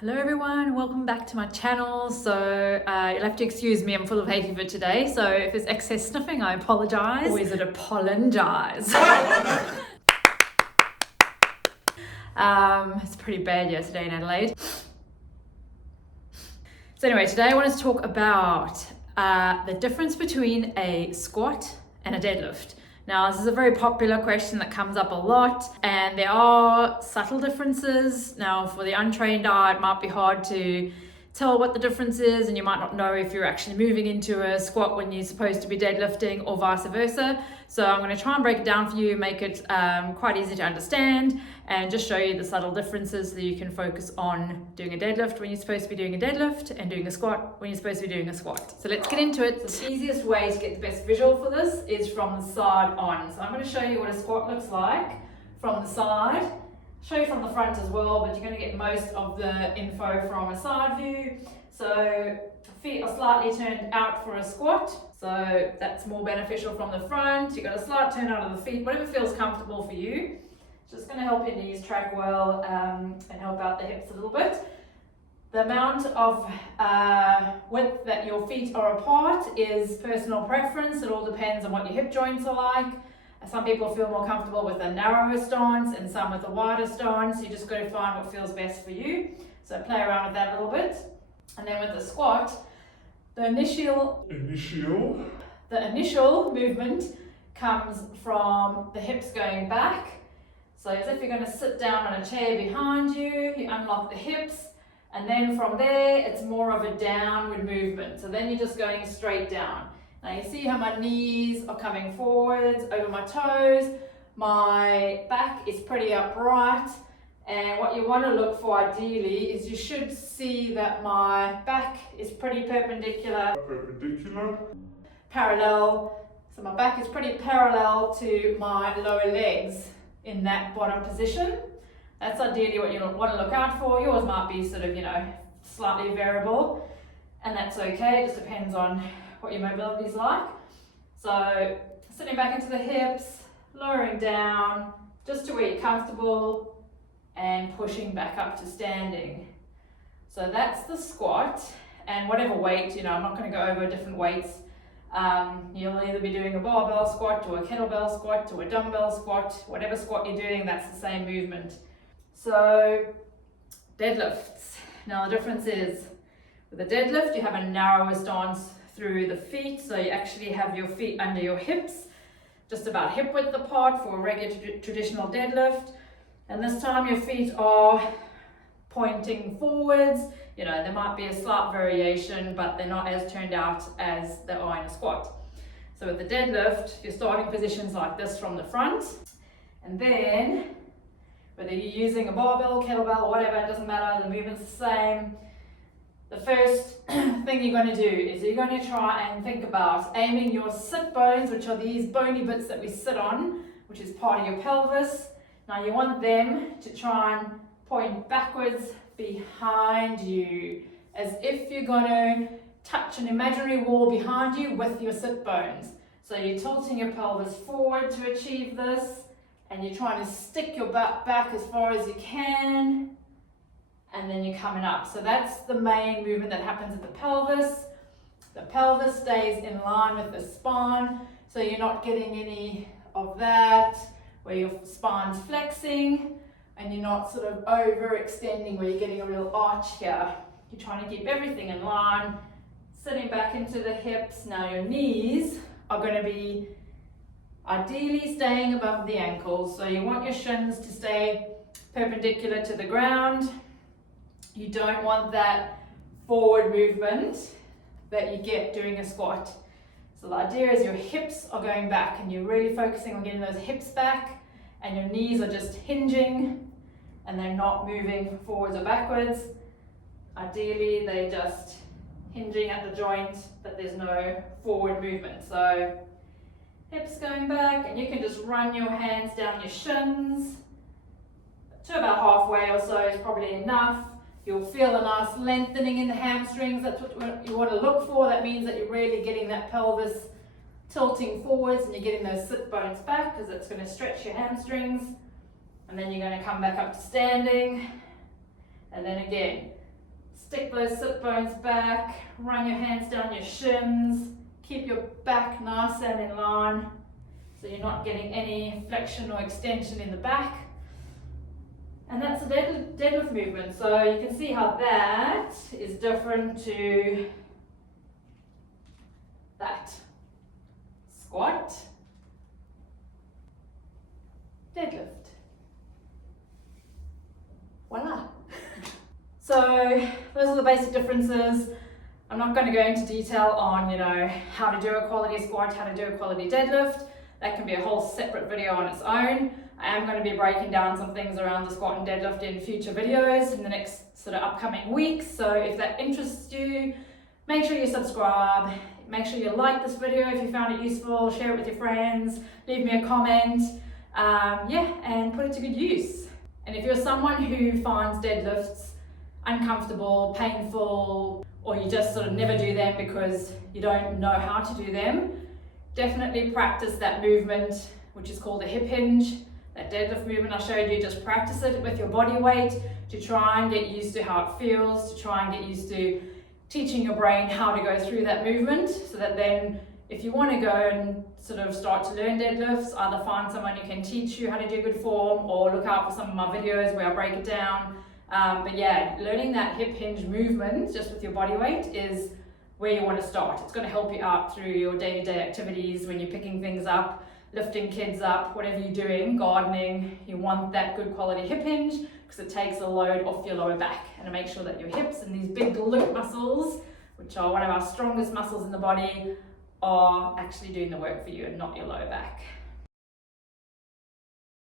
Hello everyone, welcome back to my channel. So you'll have to excuse me, I'm full of hay fever today, so if there's excess sniffing I apologise. Or is it apologise? It's pretty bad yesterday in Adelaide. So anyway, today I wanted to talk about the difference between a squat and a deadlift. Now, this is a very popular question that comes up a lot, and there are subtle differences. Now, for the untrained eye, it might be hard to tell what the difference is, and you might not know if you're actually moving into a squat when you're supposed to be deadlifting or vice versa. So I'm going to try and break it down for you, make it quite easy to understand, and just show you the subtle differences so that you can focus on doing a deadlift when you're supposed to be doing a deadlift and doing a squat when you're supposed to be doing a squat. So let's get into it. The easiest way to get the best visual for this is from the side on. So I'm going to show you what a squat looks like from the side. Show you from the front as well, but you're going to get most of the info from a side view. So feet are slightly turned out for a squat, so that's more beneficial from the front. You've got a slight turn out of the feet, whatever feels comfortable for you. Just going to help your knees track well and help out the hips a little bit. The amount of width that your feet are apart is personal preference. It all depends on what your hip joints are like. Some people feel more comfortable with a narrower stance and some with a wider stance. You just got to find what feels best for you. So play around with that a little bit. And then with the squat, the initial movement comes from the hips going back. So as if you're going to sit down on a chair behind you, you unlock the hips, and then from there it's more of a downward movement. So then you're just going straight down. Now you see how my knees are coming forwards over my toes, my back is pretty upright, and what you want to look for ideally is you should see that my back is pretty parallel. So my back is pretty parallel to my lower legs in that bottom position. That's ideally what you want to look out for. Yours might be sort of, slightly variable, and that's okay. It just depends on what your mobility is like. So sitting back into the hips, lowering down just to where you're comfortable, and pushing back up to standing. So that's the squat, and whatever weight, I'm not going to go over different weights. You'll either be doing a barbell squat or a kettlebell squat or a dumbbell squat. Whatever squat you're doing, that's the same movement. So deadlifts. Now the difference is, with a deadlift you have a narrower stance through the feet, so you actually have your feet under your hips, just about hip width apart for a regular traditional deadlift. And this time your feet are pointing forwards. There might be a slight variation, but they're not as turned out as they are in a squat. So with the deadlift, your starting position's like this from the front, and then whether you're using a barbell, kettlebell, or whatever, it doesn't matter, the movement's the same. The first thing you're going to do is you're going to try and think about aiming your sit bones, which are these bony bits that we sit on, which is part of your pelvis. Now you want them to try and point backwards behind you, as if you're going to touch an imaginary wall behind you with your sit bones. So you're tilting your pelvis forward to achieve this, and you're trying to stick your butt back as far as you can, and then you're coming up. So that's the main movement that happens at the pelvis. The pelvis stays in line with the spine, so you're not getting any of that where your spine's flexing, and you're not sort of overextending where you're getting a real arch here. You're trying to keep everything in line, sitting back into the hips. Now your knees are going to be ideally staying above the ankles, so you want your shins to stay perpendicular to the ground. You don't want that forward movement that you get during a squat. So the idea is your hips are going back, and you're really focusing on getting those hips back, and your knees are just hinging and they're not moving forwards or backwards. Ideally they're just hinging at the joint, but there's no forward movement. So hips going back, and you can just run your hands down your shins to about halfway or so is probably enough. You'll feel a nice lengthening in the hamstrings. That's what you want to look for. That means that you're really getting that pelvis tilting forwards, and you're getting those sit bones back, because it's going to stretch your hamstrings. And then you're going to come back up to standing, and then again Stick those sit bones back, run your hands down your shins, keep your back nice and in line so you're not getting any flexion or extension in the back. And that's a deadlift movement. So you can see how that is different to that. Squat, deadlift. Voila. So those are the basic differences. I'm not going to go into detail on, how to do a quality squat, how to do a quality deadlift. That can be a whole separate video on its own. I am going to be breaking down some things around the squat and deadlift in future videos in the next sort of upcoming weeks. So if that interests you, make sure you subscribe. Make sure you like this video if you found it useful, share it with your friends, leave me a comment, and put it to good use. And if you're someone who finds deadlifts uncomfortable, painful, or you just sort of never do them because you don't know how to do them, definitely practice that movement, which is called a hip hinge. That deadlift movement I showed you, just practice it with your body weight to try and get used to how it feels, to try and get used to teaching your brain how to go through that movement, so that then if you want to go and sort of start to learn deadlifts, either find someone who can teach you how to do good form or look out for some of my videos where I break it down. But yeah, learning that hip hinge movement just with your body weight is where you want to start. It's going to help you out through your day-to-day activities when you're picking things up, lifting kids up, whatever you're doing, gardening. You want that good quality hip hinge because it takes a load off your lower back and to make sure that your hips and these big glute muscles, which are one of our strongest muscles in the body, are actually doing the work for you and not your lower back.